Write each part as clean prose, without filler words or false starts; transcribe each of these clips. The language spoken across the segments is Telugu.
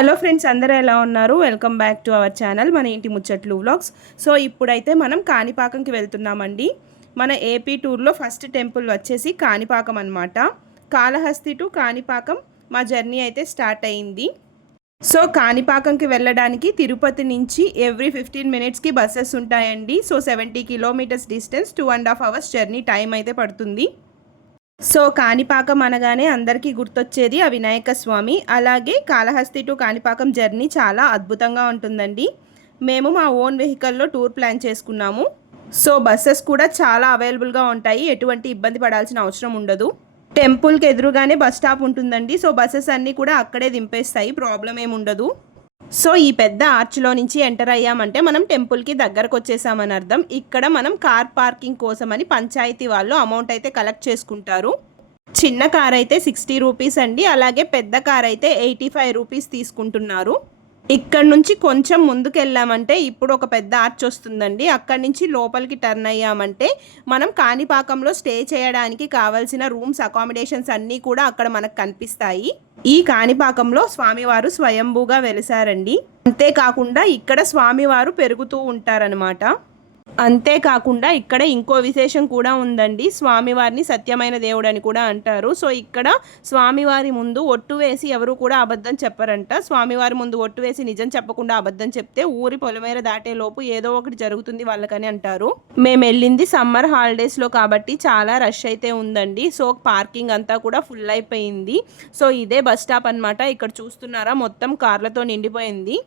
హలో ఫ్రెండ్స్, అందరూ ఎలా ఉన్నారు? Welcome back to our channel మన ఇంటి ముచ్చట్లు వ్లాగ్స్. సో ఇప్పుడైతే మనం కాణిపాకంకి వెళ్తున్నామండి. మన ఏపీ టూర్లో ఫస్ట్ టెంపుల్ వచ్చేసి కాణిపాకం అనమాట. కాళహస్తి టు కాణిపాకం మా జర్నీ అయితే స్టార్ట్ అయింది. సో కాణిపాకంకి వెళ్ళడానికి తిరుపతి నుంచి ఎవ్రీ 15 మినిట్స్కి బస్సెస్ ఉంటాయండి. So 70 kilometres distance, 2.5 hours journey time అయితే పడుతుంది. సో కాణిపాకం అనగానే అందరికీ గుర్తొచ్చేది ఆ వినాయక స్వామి. అలాగే కాళహస్తి టు కాణిపాకం జర్నీ చాలా అద్భుతంగా ఉంటుందండి. మేము మా ఓన్ వెహికల్లో టూర్ ప్లాన్ చేసుకున్నాము. సో బస్సెస్ కూడా చాలా అవైలబుల్గా ఉంటాయి, ఎటువంటి ఇబ్బంది పడాల్సిన అవసరం ఉండదు. టెంపుల్కి ఎదురుగానే బస్ స్టాప్ ఉంటుందండి. సో బస్సెస్ అన్నీ కూడా అక్కడే దింపేస్తాయి, ప్రాబ్లం ఏమి ఉండదు. సో ఈ పెద్ద ఆర్చ్లో నుంచి ఎంటర్ అయ్యామంటే మనం టెంపుల్కి దగ్గరకు వచ్చేసామని అర్థం. ఇక్కడ మనం కార్ పార్కింగ్ కోసమని పంచాయతీ వాళ్ళు అమౌంట్ అయితే కలెక్ట్ చేసుకుంటారు. చిన్న కార్ అయితే 60 రూపీస్ అండి, అలాగే పెద్ద కార్ అయితే 85 రూపీస్ తీసుకుంటున్నారు. ఇక్కడ నుంచి కొంచెం ముందుకు వెళ్ళామంటే ఇప్పుడు ఒక పెద్ద ఆర్చ్ వస్తుందండి. అక్కడి నుంచి లోపలికి టర్న్ అయ్యామంటే మనం కాణిపాకంలో స్టే చేయడానికి కావాల్సిన రూమ్స్, అకామిడేషన్స్ అన్నీ కూడా అక్కడ మనకు కనిపిస్తాయి. ఈ కాణిపాకంలో స్వామివారు స్వయంభూగా వెలిసారండి. అంతేకాకుండా ఇక్కడ స్వామివారు పెరుగుతూ ఉంటారనమాట. అంతేకాకుండా ఇక్కడ ఇంకో విశేషం కూడా ఉందండి. స్వామివారిని సత్యమైన దేవుడు అని కూడా అంటారు. సో ఇక్కడ స్వామివారి ముందు ఒట్టు వేసి ఎవరు కూడా అబద్ధం చెప్పరంట. స్వామివారి ముందు ఒట్టు వేసి నిజం చెప్పకుండా అబద్ధం చెప్తే ఊరి పొలమేర దాటే లోపు ఏదో ఒకటి జరుగుతుంది వాళ్ళకని అంటారు. మేము వెళ్ళింది సమ్మర్ హాలిడేస్లో కాబట్టి చాలా రష్ అయితే ఉందండి. సో పార్కింగ్ అంతా కూడా ఫుల్ అయిపోయింది. సో ఇదే బస్ స్టాప్ అనమాట. ఇక్కడ చూస్తున్నారా, మొత్తం కార్లతో నిండిపోయింది.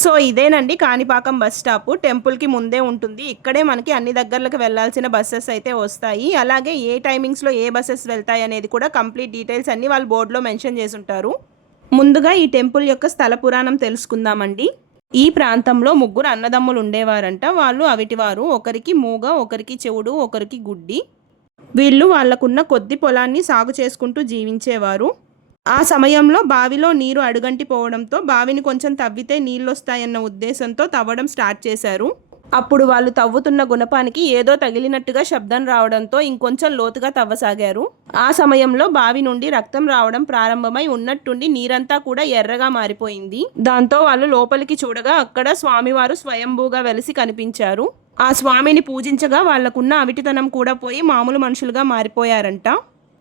సో ఇదేనండి కాణిపాకం బస్ స్టాప్. టెంపుల్కి ముందే ఉంటుంది. ఇక్కడే మనకి అన్ని దగ్గరలకు వెళ్ళాల్సిన బస్సెస్ అయితే వస్తాయి. అలాగే ఏ టైమింగ్స్లో ఏ బస్సెస్ వెళ్తాయి అనేది కూడా కంప్లీట్ డీటెయిల్స్ అన్నీ వాళ్ళు బోర్డులో మెన్షన్ చేసి ఉంటారు. ముందుగా ఈ టెంపుల్ యొక్క స్థల పురాణం తెలుసుకుందామండి. ఈ ప్రాంతంలో 3 అన్నదమ్ములు ఉండేవారంట. వాళ్ళు అవిటివారు. ఒకరికి మూగ, ఒకరికి చెవుడు, ఒకరికి గుడ్డి. వీళ్ళు వాళ్ళకున్న కొద్ది పొలాన్ని సాగు చేసుకుంటూ జీవించేవారు. ఆ సమయంలో బావిలో నీరు అడుగంటి పోవడంతో బావిని కొంచెం తవ్వితే నీళ్ళు వస్తాయన్న ఉద్దేశంతో తవ్వడం స్టార్ట్ చేశారు. అప్పుడు వాళ్ళు తవ్వుతున్న గుణపానికి ఏదో తగిలినట్టుగా శబ్దం రావడంతో ఇంకొంచెం లోతుగా తవ్వసాగారు. ఆ సమయంలో బావి నుండి రక్తం రావడం ప్రారంభమై ఉన్నట్టుండి నీరంతా కూడా ఎర్రగా మారిపోయింది. దాంతో వాళ్ళు లోపలికి చూడగా అక్కడ స్వామివారు స్వయంభూగా వెలిసి కనిపించారు. ఆ స్వామిని పూజించగా వాళ్లకున్న అవిటితనం కూడా పోయి మామూలు మనుషులుగా మారిపోయారంట.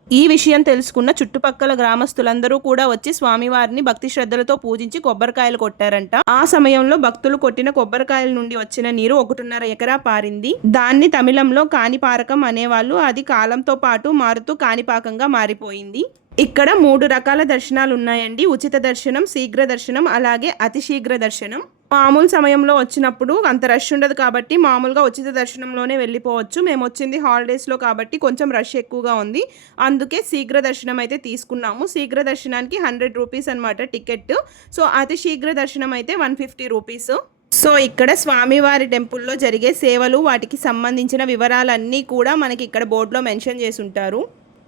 ఈ విషయం తెలుసుకున్న చుట్టుపక్కల గ్రామస్తులందరూ కూడా వచ్చి స్వామివారిని భక్తి శ్రద్ధలతో పూజించి కొబ్బరికాయలు కొట్టారంట. ఆ సమయంలో భక్తులు కొట్టిన కొబ్బరికాయల నుండి వచ్చిన నీరు 1.5 ఎకరా పారింది. దాన్ని తమిళంలో కాణిపారకం అనేవాళ్ళు. అది కాలంతో పాటు మారుతూ కాణిపాకంగా మారిపోయింది. ఇక్కడ 3 రకాల దర్శనాలు ఉన్నాయండి. ఉచిత దర్శనం, శీఘ్ర దర్శనం, అలాగే అతి శీఘ్ర దర్శనం. మామూలు సమయంలో వచ్చినప్పుడు అంత రష్ ఉండదు కాబట్టి మామూలుగా ఉచిత దర్శనంలోనే వెళ్ళిపోవచ్చు. మేము వచ్చింది హాలిడేస్లో కాబట్టి కొంచెం రష్ ఎక్కువగా ఉంది, అందుకే శీఘ్ర దర్శనం అయితే తీసుకున్నాము. శీఘ్ర దర్శనానికి 100 రూపీస్ అనమాట టికెట్. సో అతి శీఘ్ర దర్శనం అయితే 150 రూపీస్. సో ఇక్కడ స్వామివారి టెంపుల్లో జరిగే సేవలు, వాటికి సంబంధించిన వివరాలన్నీ కూడా మనకి ఇక్కడ బోర్డులో మెన్షన్ చేసి ఉంటారు.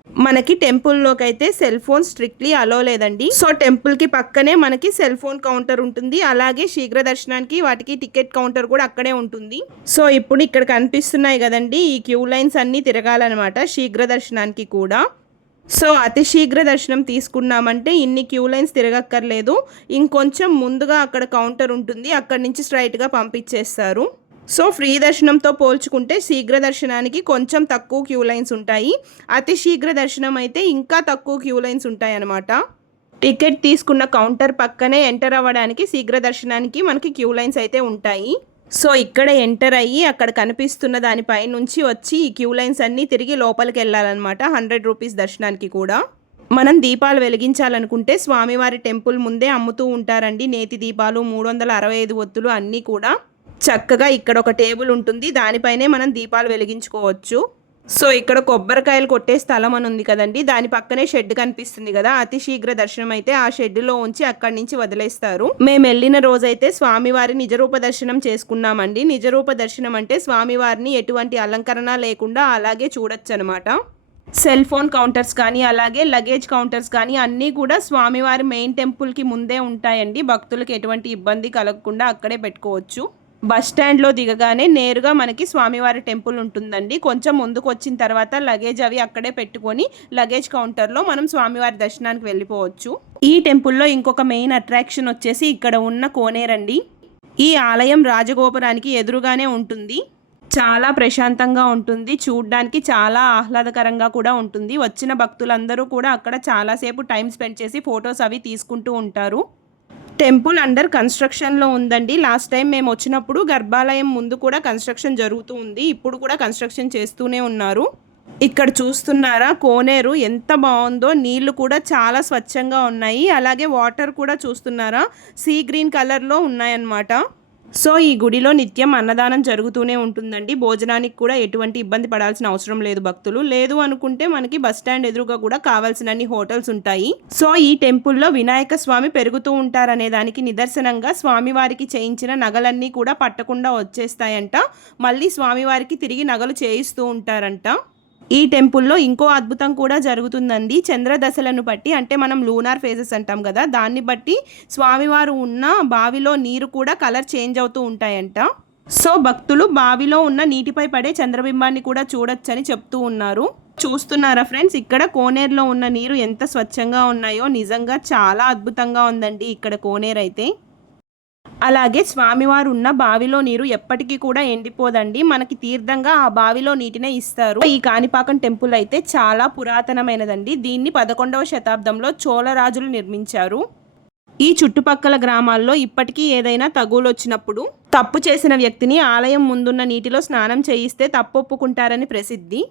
మనకి టెంపుల్లోకి అయితే సెల్ ఫోన్ స్ట్రిక్ట్లీ అలో లేదండి. సో టెంపుల్కి పక్కనే మనకి సెల్ ఫోన్ కౌంటర్ ఉంటుంది. అలాగే శీఘ్ర దర్శనానికి వాటికి టికెట్ కౌంటర్ కూడా అక్కడే ఉంటుంది. సో ఇప్పుడు ఇక్కడ కనిపిస్తున్నాయి కదండి, ఈ క్యూ లైన్స్ అన్నీ తిరగాలన్నమాట శీఘ్ర దర్శనానికి కూడా. సో అతి శీఘ్ర దర్శనం తీసుకున్నామంటే ఇన్ని క్యూ లైన్స్ తిరగక్కర్లేదు. ఇంకొంచెం ముందుగా అక్కడ కౌంటర్ ఉంటుంది, అక్కడి నుంచి స్ట్రైట్గా పంపించేస్తారు. సో ఫ్రీ దర్శనంతో పోల్చుకుంటే శీఘ్ర దర్శనానికి కొంచెం తక్కువ క్యూ లైన్స్ ఉంటాయి. అతి శీఘ్ర దర్శనం అయితే ఇంకా తక్కువ క్యూ లైన్స్ ఉంటాయి అన్నమాట. టికెట్ తీసుకున్న కౌంటర్ పక్కనే ఎంటర్ అవ్వడానికి శీఘ్ర దర్శనానికి మనకి క్యూ లైన్స్ అయితే ఉంటాయి. సో ఇక్కడ ఎంటర్ అయ్యి అక్కడ కనిపిస్తున్న దానిపై నుంచి వచ్చి ఈ క్యూ లైన్స్ అన్నీ తిరిగి లోపలికి వెళ్ళాలన్నమాట. 100 రూపీస్ దర్శనానికి కూడా. మనం దీపాలు వెలిగించాలనుకుంటే స్వామివారి టెంపుల్ ముందే అమ్ముతూ ఉంటారండి నేతి దీపాలు, 365 ఒత్తులు అన్నీ కూడా. చక్కగా ఇక్కడ ఒక టేబుల్ ఉంటుంది, దానిపైనే మనం దీపాలు వెలిగించుకోవచ్చు. సో ఇక్కడ కొబ్బరికాయలు కొట్టే స్థలం అని ఉంది కదండి, దాని పక్కనే షెడ్ కనిపిస్తుంది కదా. అతి శీఘ్ర దర్శనం అయితే ఆ షెడ్లో ఉంచి అక్కడి నుంచి వదిలేస్తారు. మేము వెళ్ళిన రోజైతే స్వామివారి నిజరూప దర్శనం చేసుకున్నామండి. నిజరూప దర్శనం అంటే స్వామివారిని ఎటువంటి అలంకరణ లేకుండా అలాగే చూడొచ్చు అనమాట. సెల్ ఫోన్ కౌంటర్స్ కానీ అలాగే లగేజ్ కౌంటర్స్ కానీ అన్నీ కూడా స్వామివారి మెయిన్ టెంపుల్కి ముందే ఉంటాయండి. భక్తులకు ఎటువంటి ఇబ్బంది కలగకుండా అక్కడే పెట్టుకోవచ్చు. బస్ స్టాండ్లో దిగగానే నేరుగా మనకి స్వామివారి టెంపుల్ ఉంటుందండి. కొంచెం ముందుకు వచ్చిన తర్వాత లగేజ్ అవి అక్కడే పెట్టుకొని లగేజ్ కౌంటర్లో మనం స్వామివారి దర్శనానికి వెళ్ళిపోవచ్చు. ఈ టెంపుల్లో ఇంకొక మెయిన్ అట్రాక్షన్ వచ్చేసి ఇక్కడ ఉన్న కోనేరండి. ఈ ఆలయం రాజగోపురానికి ఎదురుగానే ఉంటుంది. చాలా ప్రశాంతంగా ఉంటుంది, చూడ్డానికి చాలా ఆహ్లాదకరంగా కూడా ఉంటుంది. వచ్చిన భక్తులందరూ కూడా అక్కడ చాలాసేపు టైం స్పెండ్ చేసి ఫొటోస్ అవి తీసుకుంటూ ఉంటారు. టెంపుల్ అండర్ కన్స్ట్రక్షన్లో ఉందండి. లాస్ట్ టైం మేము వచ్చినప్పుడు గర్భాలయం ముందు కూడా కన్స్ట్రక్షన్ జరుగుతూ ఉంది. ఇప్పుడు కూడా కన్స్ట్రక్షన్ చేస్తూనే ఉన్నారు. ఇక్కడ చూస్తున్నారా కోనేరు ఎంత బాగుందో, నీళ్లు కూడా చాలా స్వచ్ఛంగా ఉన్నాయి. అలాగే వాటర్ కూడా చూస్తున్నారా సీ గ్రీన్ కలర్లో ఉన్నాయన్నమాట. సో ఈ గుడిలో నిత్యం అన్నదానం జరుగుతూనే ఉంటుందండి. భోజనానికి కూడా ఎటువంటి ఇబ్బంది పడాల్సిన అవసరం లేదు భక్తులు. లేదు అనుకుంటే మనకి బస్ స్టాండ్ ఎదురుగా కూడా కావాల్సినన్ని హోటల్స్ ఉంటాయి. సో ఈ టెంపుల్లో వినాయక స్వామి పెరుగుతూ ఉంటారనే దానికి నిదర్శనంగా స్వామివారికి చేయించిన నగలన్నీ కూడా పట్టకుండా వచ్చేస్తాయంట. మళ్ళీ స్వామివారికి తిరిగి నగలు చేయిస్తూ ఉంటారంట. ఈ టెంపుల్లో ఇంకో అద్భుతం కూడా జరుగుతుందండి. చంద్రదశలను బట్టి, అంటే మనం లూనార్ ఫేజెస్ అంటాం కదా, దాన్ని బట్టి స్వామివారు ఉన్న బావిలో నీరు కూడా కలర్ చేంజ్ అవుతూ ఉంటాయంట. సో భక్తులు బావిలో ఉన్న నీటిపై పడే చంద్రబింబాన్ని కూడా చూడొచ్చని చెప్తూ ఉన్నారు. చూస్తున్నారా ఫ్రెండ్స్, ఇక్కడ కోనేరులో ఉన్న నీరు ఎంత స్వచ్ఛంగా ఉన్నాయో. నిజంగా చాలా అద్భుతంగా ఉందండి ఇక్కడ కోనేరు అయితే. అలాగే స్వామివారు ఉన్న బావిలో నీరు ఎప్పటికీ కూడా ఎండిపోదండి. మనకి తీర్థంగా ఆ బావిలో నీటినే ఇస్తారు. ఈ కాణిపాకం టెంపుల్ అయితే చాలా పురాతనమైనదండి. దీన్ని 11వ శతాబ్దంలో చోళరాజులు నిర్మించారు. ఈ చుట్టుపక్కల గ్రామాల్లో ఇప్పటికీ ఏదైనా తగులు వచ్చినప్పుడు తప్పు చేసిన వ్యక్తిని ఆలయం ముందున్న నీటిలో స్నానం చేయిస్తే తప్పొప్పుకుంటారని ప్రసిద్ధి.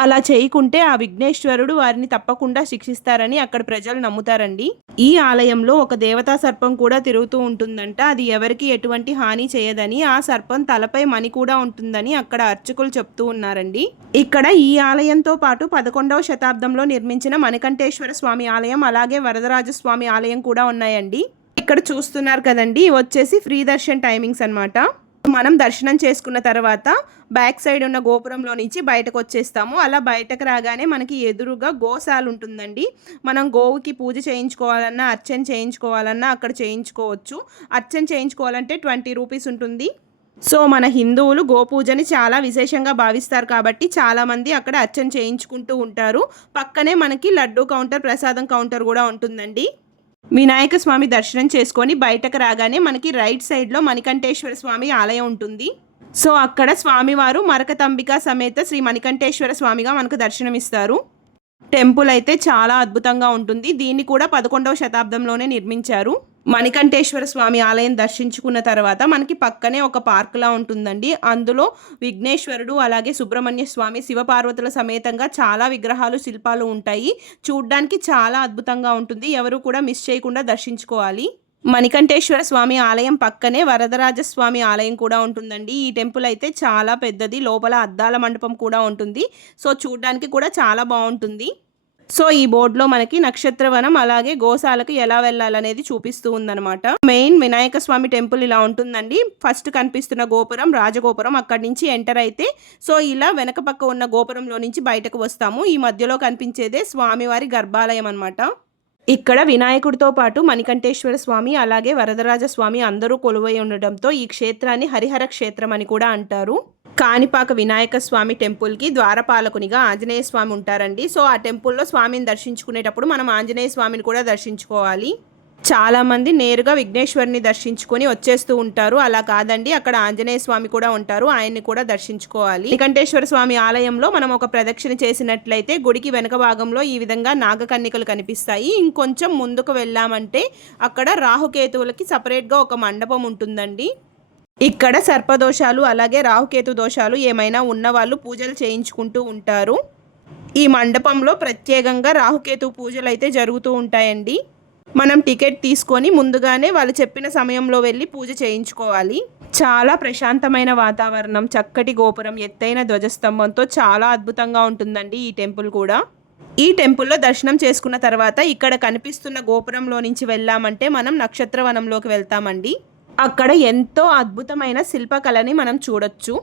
అలా చేయకుంటే ఆ విఘ్నేశ్వరుడు వారిని తప్పకుండా శిక్షిస్తారని అక్కడ ప్రజలు నమ్ముతారండి. ఈ ఆలయంలో ఒక దేవతా సర్పం కూడా తిరుగుతూ ఉంటుందంట. అది ఎవరికి ఎటువంటి హాని చేయదని, ఆ సర్పం తలపై మణి కూడా ఉంటుందని అక్కడ అర్చకులు చెప్తూ ఉన్నారండి. ఇక్కడ ఈ ఆలయంతో పాటు 11వ శతాబ్దంలో నిర్మించిన మణికంఠేశ్వర స్వామి ఆలయం, అలాగే వరదరాజస్వామి ఆలయం కూడా ఉన్నాయండి. ఇక్కడ చూస్తున్నారు కదండి, వచ్చేసి ఫ్రీ దర్శన్ టైమింగ్స్ అన్నమాట. మనం దర్శనం చేసుకున్న తర్వాత బ్యాక్ సైడ్ ఉన్న గోపురంలో నుంచి బయటకు వచ్చేస్తాము. అలా బయటకు రాగానే మనకి ఎదురుగా గోశాల ఉంటుందండి. మనం గోవుకి పూజ చేయించుకోవాలన్నా, అర్చన చేయించుకోవాలన్నా అక్కడ చేయించుకోవచ్చు. అర్చన చేయించుకోవాలంటే 20 రూపీస్ ఉంటుంది. సో మన హిందువులు గోపూజని చాలా విశేషంగా భావిస్తారు కాబట్టి చాలామంది అక్కడ అర్చన చేయించుకుంటూ ఉంటారు. పక్కనే మనకి లడ్డు కౌంటర్, ప్రసాదం కౌంటర్ కూడా ఉంటుందండి. వినాయక స్వామి దర్శనం చేసుకొని బయటకు రాగానే మనకి రైట్ సైడ్లో మణికంఠేశ్వర స్వామి ఆలయం ఉంటుంది. సో అక్కడ స్వామివారు మరకతంబిక సమేత శ్రీ మణికంఠేశ్వర స్వామిగా మనకు దర్శనమిస్తారు. టెంపుల్ అయితే చాలా అద్భుతంగా ఉంటుంది. దీన్ని కూడా 11వ శతాబ్దంలోనే నిర్మించారు. మణికంఠేశ్వర స్వామి ఆలయం దర్శించుకున్న తర్వాత మనకి పక్కనే ఒక పార్కులా ఉంటుందండి. అందులో విఘ్నేశ్వరుడు, అలాగే సుబ్రహ్మణ్య స్వామి, శివపార్వతుల సమేతంగా చాలా విగ్రహాలు, శిల్పాలు ఉంటాయి. చూడ్డానికి చాలా అద్భుతంగా ఉంటుంది. ఎవరు కూడా మిస్ చేయకుండా దర్శించుకోవాలి. మణికంఠేశ్వర స్వామి ఆలయం పక్కనే వరదరాజస్వామి ఆలయం కూడా ఉంటుందండి. ఈ టెంపుల్ అయితే చాలా పెద్దది. లోపల అద్దాల మండపం కూడా ఉంటుంది. సో చూడ్డానికి కూడా చాలా బాగుంటుంది. సో ఈ బోర్డులో మనకి నక్షత్రవనం, అలాగే గోశాలకు ఎలా వెళ్ళాలనేది చూపిస్తూ ఉందన్నమాట. మెయిన్ వినాయక స్వామి టెంపుల్ ఇలా ఉంటుందండి. ఫస్ట్ కనిపిస్తున్న గోపురం రాజగోపురం, అక్కడి నుంచి ఎంటర్ అయితే సో ఇలా వెనక పక్క ఉన్న గోపురంలో నుంచి బయటకు వస్తాము. ఈ మధ్యలో కనిపించేదే స్వామివారి గర్భాలయం అన్నమాట. ఇక్కడ వినాయకుడితో పాటు మణికంఠేశ్వర స్వామి, అలాగే వరదరాజ స్వామి అందరూ కొలువై ఉండడంతో ఈ క్షేత్రాన్ని హరిహర క్షేత్రం అని కూడా అంటారు. కాణిపాక వినాయక స్వామి టెంపుల్కి ద్వారపాలకునిగా ఆంజనేయ స్వామి ఉంటారండి. సో ఆ టెంపుల్లో స్వామిని దర్శించుకునేటప్పుడు మనం ఆంజనేయ స్వామిని కూడా దర్శించుకోవాలి. చాలామంది నేరుగా విఘ్నేశ్వరుని దర్శించుకొని వచ్చేస్తూ ఉంటారు. అలా కాదండి, అక్కడ ఆంజనేయ స్వామి కూడా ఉంటారు, ఆయన్ని కూడా దర్శించుకోవాలి. మణికంఠేశ్వర స్వామి ఆలయంలో మనం ఒక ప్రదక్షిణ చేసినట్లయితే గుడికి వెనక భాగంలో ఈ విధంగా నాగకన్నికలు కనిపిస్తాయి. ఇంకొంచెం ముందుకు వెళ్ళామంటే అక్కడ రాహుకేతువులకి సపరేట్గా ఒక మండపం ఉంటుందండి. ఇక్కడ సర్పదోషాలు, అలాగే రాహుకేతు దోషాలు ఏమైనా ఉన్నవాళ్ళు పూజలు చేయించుకుంటూ ఉంటారు. ఈ మండపంలో ప్రత్యేకంగా రాహుకేతు పూజలు అయితే జరుగుతూ ఉంటాయండి. మనం టికెట్ తీసుకొని ముందుగానే వాళ్ళు చెప్పిన సమయంలో వెళ్ళి పూజ చేయించుకోవాలి. చాలా ప్రశాంతమైన వాతావరణం, చక్కటి గోపురం, ఎత్తైన ధ్వజస్తంభంతో చాలా అద్భుతంగా ఉంటుందండి ఈ టెంపుల్ కూడా. ఈ టెంపుల్లో దర్శనం చేసుకున్న తర్వాత ఇక్కడ కనిపిస్తున్న గోపురంలో నుంచి వెళ్ళామంటే మనం నక్షత్రవనంలోకి వెళ్తామండి. అక్కడ ఎంతో అద్భుతమైన శిల్పకళని మనం చూడొచ్చు.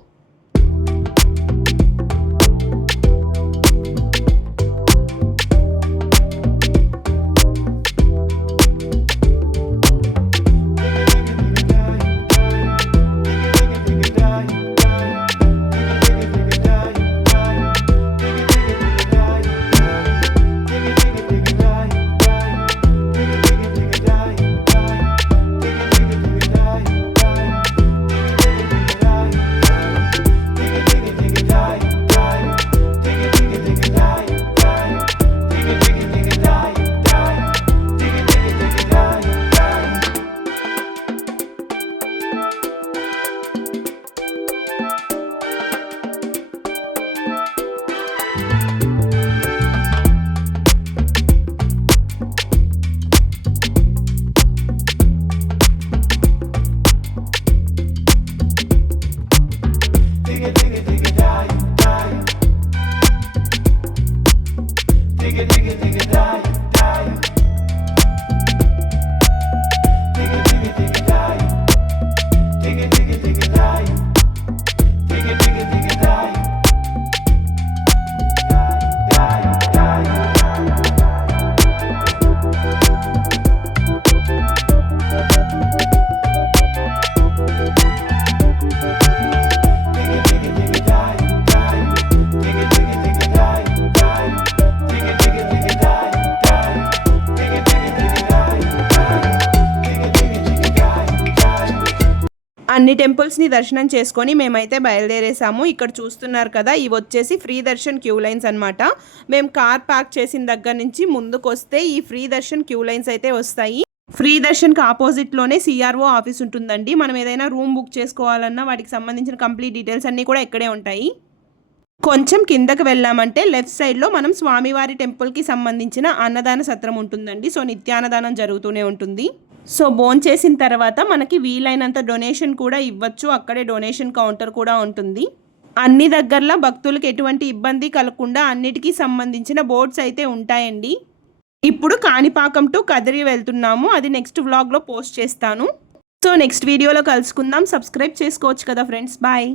అన్ని టెంపుల్స్ని దర్శనం చేసుకొని మేమైతే బయలుదేరేసాము. ఇక్కడ చూస్తున్నారు కదా, ఇవి వచ్చేసి ఫ్రీ దర్శన్ క్యూ లైన్స్ అనమాట. మేము కార్ పార్క్ చేసిన దగ్గర నుంచి ముందుకు వస్తే ఈ ఫ్రీ దర్శన్ క్యూ లైన్స్ అయితే వస్తాయి. ఫ్రీ దర్శన్కి ఆపోజిట్లోనే సిఆర్ఓ ఆఫీస్ ఉంటుందండి. మనం ఏదైనా రూమ్ బుక్ చేసుకోవాలన్నా వాటికి సంబంధించిన కంప్లీట్ డీటెయిల్స్ అన్నీ కూడా ఇక్కడే ఉంటాయి. కొంచెం కిందకి వెళ్ళామంటే లెఫ్ట్ సైడ్లో మనం స్వామివారి టెంపుల్కి సంబంధించిన అన్నదాన సత్రం ఉంటుందండి. సో నిత్యాన్నదానం జరుగుతూనే ఉంటుంది. సో భోంచేసిన తర్వాత మనకి వీలైనంత డొనేషన్ కూడా ఇవ్వచ్చు. అక్కడే డొనేషన్ కౌంటర్ కూడా ఉంటుంది. అన్ని దగ్గరలో భక్తులకు ఎటువంటి ఇబ్బంది కలగకుండా అన్నిటికీ సంబంధించిన బోర్డ్స్ అయితే ఉంటాయండి. ఇప్పుడు కాణిపాకం టు కదిరి వెళ్తున్నాము. అది నెక్స్ట్ వ్లాగ్లో పోస్ట్ చేస్తాను. సో నెక్స్ట్ వీడియోలో కలుసుకుందాం. సబ్స్క్రైబ్ చేసుకోవచ్చు కదా ఫ్రెండ్స్. బాయ్.